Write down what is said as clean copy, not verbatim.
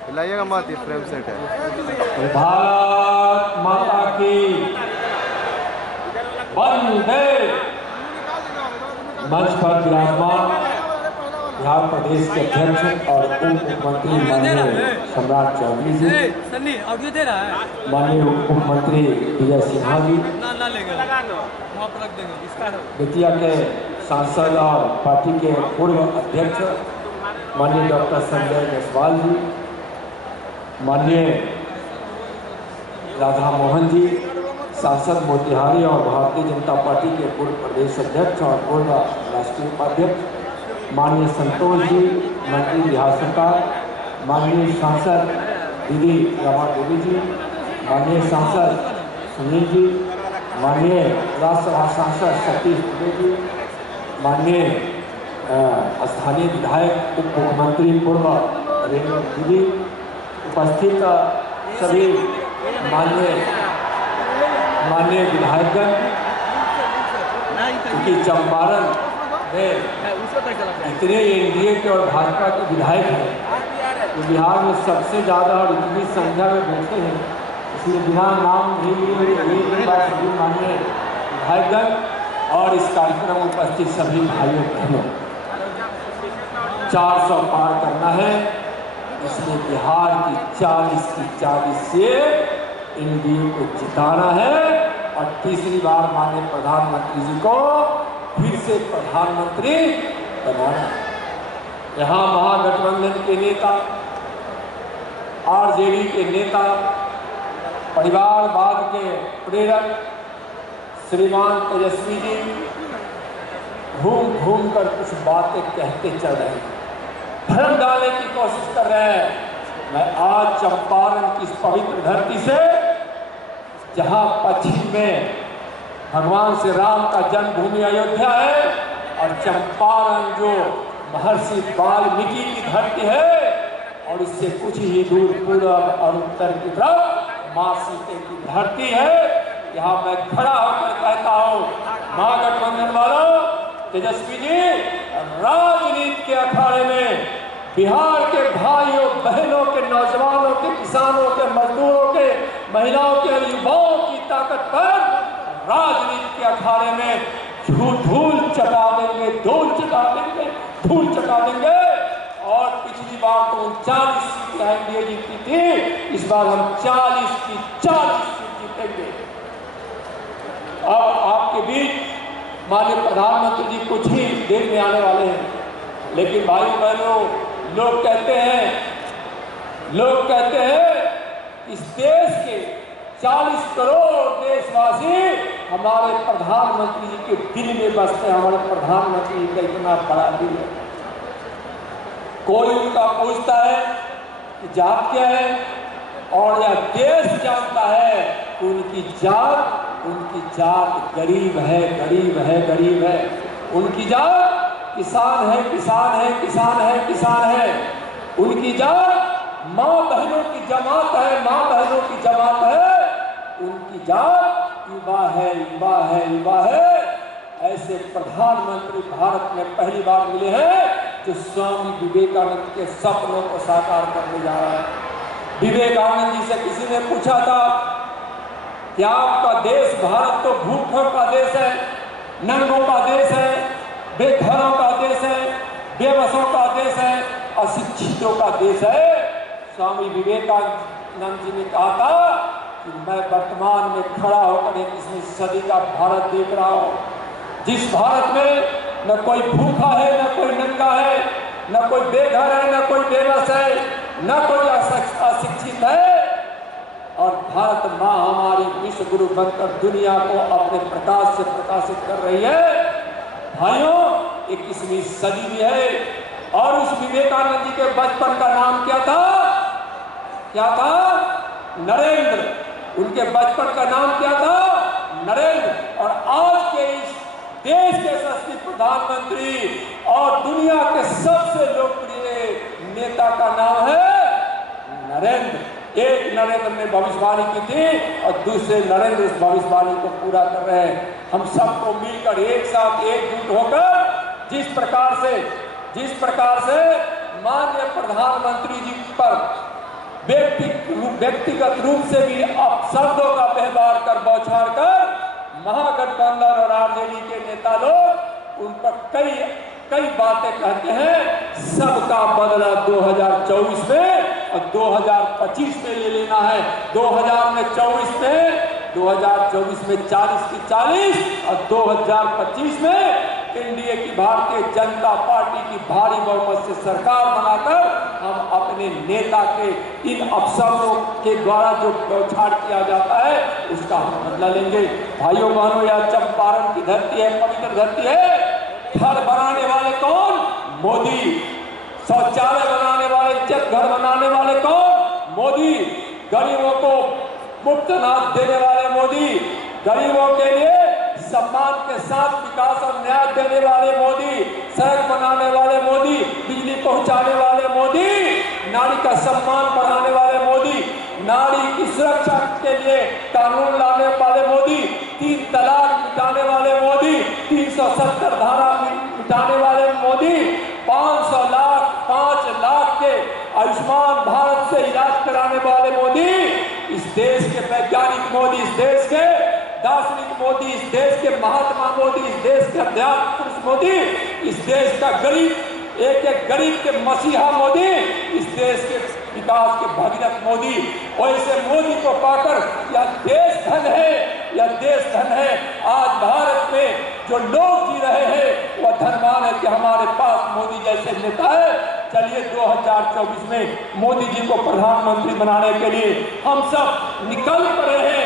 हिलाइएगा मत, ये frame set है। भारत माता की वंदे। मंच पर विराजमान बिहार प्रदेश के अध्यक्ष और उप मुख्यमंत्री माननीय सम्राट चौधरी जी, माननीय उप मुख्यमंत्री विजय सिन्हा जी, बेतिया के सांसद और पार्टी के पूर्व अध्यक्ष माननीय डॉक्टर संजय जायसवाल जी, माननीय राधा मोहन जी, सांसद मोतिहारी और भारतीय जनता पार्टी के पूर्व प्रदेश अध्यक्ष और पूर्व राष्ट्रीय उपाध्यक्ष माननीय संतोष जी, मंत्री बिहार सरकार, माननीय सांसद दीदी रमा देवी जी, माननीय सांसद सुनील जी, माननीय राज्यसभा सांसद सतीश दुबे जी, माननीय स्थानीय विधायक उप मुख्यमंत्री पूर्व रेणु दीदी, उपस्थित सभी माननीय विधायकगण, क्योंकि चंपारण में इतने एनडीए के और भाजपा के विधायक हैं तो बिहार में सबसे ज़्यादा और इतनी संख्या में बैठे हैं, इसलिए बिना नाम नहीं लिए सभी माननीय विधायकगण और इस कार्यक्रम में उपस्थित सभी भाइयों बहनों, 400 पार करना है, इसलिए बिहार की 40 से एनडीए को जिताना है और तीसरी बार माननीय प्रधानमंत्री जी को फिर से प्रधानमंत्री बनाना। यहाँ महागठबंधन के नेता, आरजेडी के नेता, परिवारवाद के प्रेरक श्रीमान तेजस्वी जी घूम घूम कर कुछ बातें कहते चल रहे हैं, भ्रम डालने की कोशिश कर रहे हैं। मैं आज चंपारण की इस पवित्र धरती से, जहाँ पश्चिम में भगवान श्री राम का जन्मभूमि अयोध्या है और चंपारण जो महर्षि वाल्मीकि की धरती है और इससे कुछ ही दूर पूर्व और उत्तर की तरफ मां सीता की धरती है, यहाँ मैं खड़ा होकर कहता हूँ महागठबंधन वालों, तेजस्वी जी राजनीति के अखाड़े में बिहार के भाइयों बहनों के, नौजवानों के, किसानों के, मजदूरों के, महिलाओं के, युवाओं की ताकत पर राजनीति के अखाड़े में धूल चटा देंगे, धूल चटा देंगे। और पिछली बार तो 39 सीटें एनडीए जीती थी, इस बार हम 40 की 40 सीट जीतेंगे। अब आपके बीच माननीय प्रधानमंत्री जी कुछ ही देर में आने वाले हैं, लेकिन भाई बहनों, लोग कहते हैं इस देश के 40 करोड़ देशवासी हमारे प्रधानमंत्री जी के दिल में बसते हैं। हमारे प्रधानमंत्री जी का इतना बड़ा दिल है। कोई उनका पूछता है कि जात क्या है, और यह देश जानता है कि उनकी जात गरीब है, गरीब है, गरीब है। उनकी जात किसान है, किसान है, किसान है, किसान है। उनकी जात माँ बहनों की जमात है, माँ बहनों की जमात है। उनकी जात युवा है, युवा है, युवा है। ऐसे प्रधानमंत्री भारत में पहली बार मिले हैं जो स्वामी विवेकानंद के सपनों को साकार करने जा रहा है। विवेकानंद जी से किसी ने पूछा था कि आपका देश भारत तो भूखों का देश है, नंगों का देश है, बेघरों का देश है, बेबसों का देश है, अशिक्षितों का देश है। स्वामी विवेकानंद जी ने कहा था कि मैं वर्तमान में खड़ा होकर 21वीं सदी का भारत देख रहा हूँ, जिस भारत में न कोई भूखा है, न कोई नंगा है, न कोई बेघर है, न कोई बेबस है, न कोई अशिक्षित है। और भारत माँ हमारी विश्व गुरु बनकर दुनिया को अपने प्रकाश से प्रकाशित कर रही है। भाइयों, 21वीं सदी भी है। और उस विवेकानंद जी के बचपन का नाम क्या था? क्या था? नरेंद्र। उनके बचपन का नाम क्या था? नरेंद्र। और आज के इस देश के यशस्वी प्रधानमंत्री और दुनिया के सबसे लोकप्रिय नेता का नाम है नरेंद्र। एक नरेंद्र ने भविष्यवाणी की थी और दूसरे नरेंद्र इस भविष्यवाणी को पूरा कर रहे हैं। हम सबको मिलकर एक साथ एकजुट होकर जिस प्रकार से माननीय प्रधानमंत्री जी पर व्यक्तिगत रूप से भी अपशब्दों का व्यवहार कर बौछार कर महागठबंधन और आरजेडी के नेता लोग उन पर कई बातें कहते हैं। सबका बदला 2024 में और 2025 में ले लेना है। 2024 में 40 की 40 और 2025 में एनडीए की भारतीय जनता पार्टी की भारी बहुमत से सरकार बनाकर हम अपने नेता के इन अपशब्दों के द्वारा जो बौछार किया जाता है उसका हम बदला लेंगे। भाइयों बहनों, यह चंपारण की धरती है, पवित्र धरती है। घर बनाने वाले कौन? मोदी। शौचालय बनाने वाले, इज्जत घर बनाने वाले कौन? मोदी। गरीबों को मुफ्त अनाज देने वाले मोदी। गरीबों के लिए सम्मान के साथ विकास और न्याय देने वाले मोदी। सड़क बनाने वाले मोदी। बिजली पहुंचाने वाले मोदी। नारी का सम्मान बढ़ाने वाले मोदी। नारी की सुरक्षा के लिए कानून लाने वाले मोदी। 3 तलाक मिटाने वाले मोदी। 370 धारा मिटाने वाले मोदी। 500 लाख 5 लाख के आयुष्मान भारत से इलाज कराने वाले मोदी। इस देश के वैज्ञानिक मोदी, इस देश के दार्शनिक मोदी, इस देश के महात्मा मोदी, इस देश के अध्यात्म पुरुष मोदी, इस देश का गरीब एक गरीब के मसीहा मोदी, इस देश के विकास के भगीरथ मोदी। वैसे मोदी को पाकर यह देश धन है, यह देश धन है। आज भारत में जो लोग जी रहे हैं वह धनवान है कि हमारे पास मोदी जैसे नेता है। चलिए 2024 में मोदी जी को प्रधानमंत्री बनाने के लिए हम सब निकल पड़े हैं।